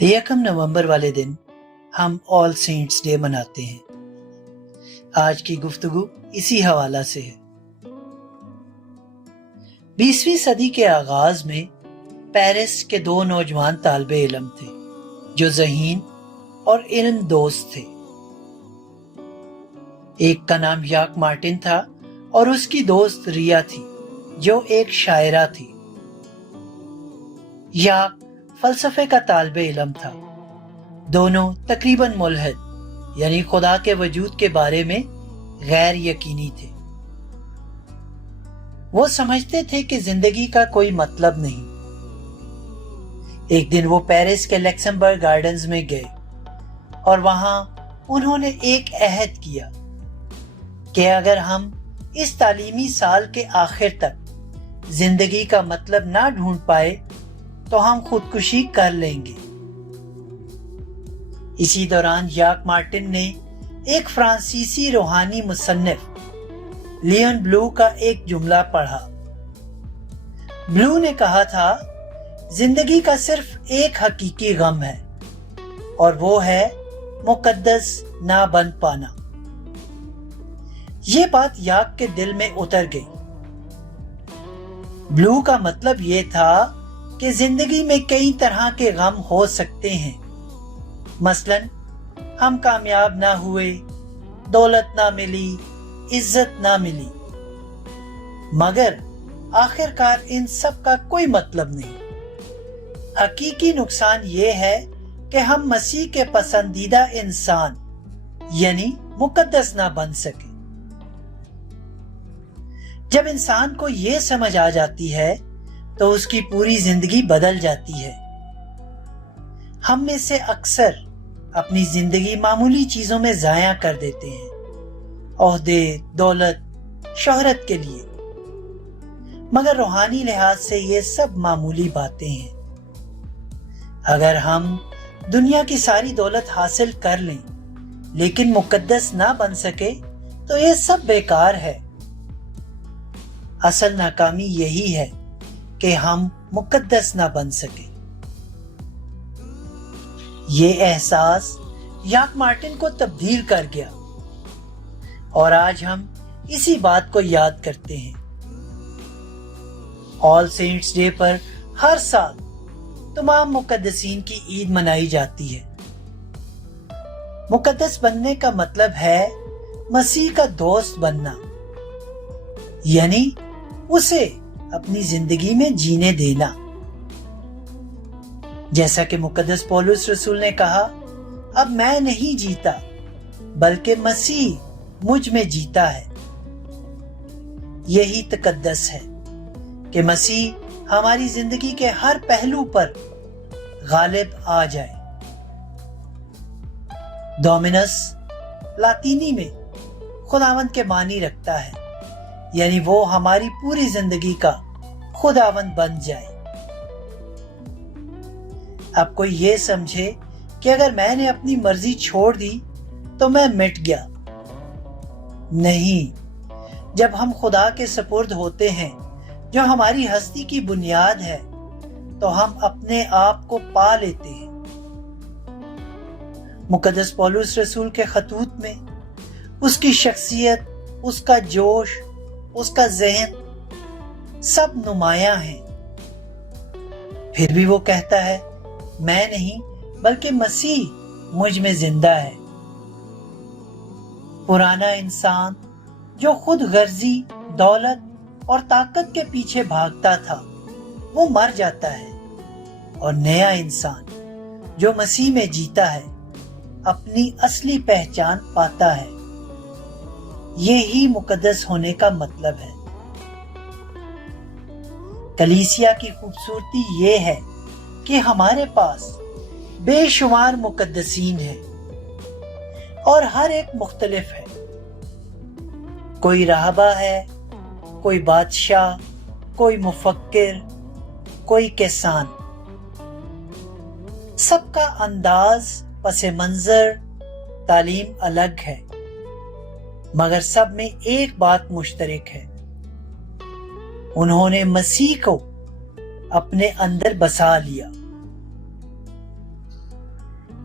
یکم نومبر والے دن ہم آل سینٹس ڈے مناتے ہیں۔ آج کی گفتگو اسی حوالہ سے ہے۔ 20ویں صدی کے آغاز میں پیرس کے دو نوجوان طالب علم تھے جو ذہین اور علم دوست تھے۔ ایک کا نام یاک مارٹن تھا اور اس کی دوست ریا تھی جو ایک شاعرہ تھی۔ یاک فلسفے کا طالب علم تھا۔ دونوں تقریباً ملحد یعنی خدا کے وجود کے بارے میں غیر یقینی تھے۔ وہ سمجھتے تھے کہ زندگی کا کوئی مطلب نہیں۔ ایک دن وہ پیرس کے لیکسمبرگ گارڈنز میں گئے اور وہاں انہوں نے ایک عہد کیا کہ اگر ہم اس تعلیمی سال کے آخر تک زندگی کا مطلب نہ ڈھونڈ پائے تو ہم خودکشی کر لیں گے۔ اسی دوران یاک مارٹن نے ایک فرانسیسی روحانی مصنف لیون بلو کا ایک جملہ پڑھا۔ بلو نے کہا تھا، زندگی کا صرف ایک حقیقی غم ہے اور وہ ہے مقدس نہ بن پانا۔ یہ بات یاک کے دل میں اتر گئی۔ بلو کا مطلب یہ تھا کہ زندگی میں کئی طرح کے غم ہو سکتے ہیں۔ مثلاً ہم کامیاب نہ ہوئے، دولت نہ ملی، عزت نہ ملی، مگر آخرکار ان سب کا کوئی مطلب نہیں۔ حقیقی نقصان یہ ہے کہ ہم مسیح کے پسندیدہ انسان یعنی مقدس نہ بن سکے۔ جب انسان کو یہ سمجھ آ جاتی ہے تو اس کی پوری زندگی بدل جاتی ہے۔ ہم میں سے اکثر اپنی زندگی معمولی چیزوں میں ضائع کر دیتے ہیں، عہدے، دولت، شہرت کے لیے، مگر روحانی لحاظ سے یہ سب معمولی باتیں ہیں۔ اگر ہم دنیا کی ساری دولت حاصل کر لیں لیکن مقدس نہ بن سکے تو یہ سب بیکار ہے۔ اصل ناکامی یہی ہے کہ ہم مقدس نہ بن سکے۔ یہ احساس یاک مارٹن کو تبدیل کر گیا اور آج ہم اسی بات کو یاد کرتے ہیں۔ آل سینٹس ڈے پر ہر سال تمام مقدسین کی عید منائی جاتی ہے۔ مقدس بننے کا مطلب ہے مسیح کا دوست بننا، یعنی اسے اپنی زندگی میں جینے دینا۔ جیسا کہ مقدس پولس رسول نے کہا، اب میں نہیں جیتا بلکہ مسیح مجھ میں جیتا ہے۔ یہی تقدس ہے کہ مسیح ہماری زندگی کے ہر پہلو پر غالب آ جائے۔ ڈومینس لاطینی میں خداوند کے معنی رکھتا ہے، یعنی وہ ہماری پوری زندگی کا خداوند بن جائے۔ اب کوئی یہ سمجھے کہ اگر میں نے اپنی مرضی چھوڑ دی تو میں مٹ گیا۔ نہیں، جب ہم خدا کے سپرد ہوتے ہیں جو ہماری ہستی کی بنیاد ہے تو ہم اپنے آپ کو پا لیتے ہیں۔ مقدس پولس رسول کے خطوط میں اس کی شخصیت، اس کا جوش، اس کا ذہن سب نمایاں ہیں۔ پھر بھی وہ کہتا ہے، میں نہیں بلکہ مسیح مجھ میں زندہ ہے۔ پرانا انسان جو خود غرضی، دولت اور طاقت کے پیچھے بھاگتا تھا وہ مر جاتا ہے، اور نیا انسان جو مسیح میں جیتا ہے اپنی اصلی پہچان پاتا ہے۔ یہی مقدس ہونے کا مطلب ہے۔ کلیسیا کی خوبصورتی یہ ہے کہ ہمارے پاس بے شمار مقدسین ہیں اور ہر ایک مختلف ہے۔ کوئی راہبہ ہے، کوئی بادشاہ، کوئی مفکر، کوئی کسان۔ سب کا انداز، پس منظر، تعلیم الگ ہے، مگر سب میں ایک بات مشترک ہے، انہوں نے مسیح کو اپنے اندر بسا لیا۔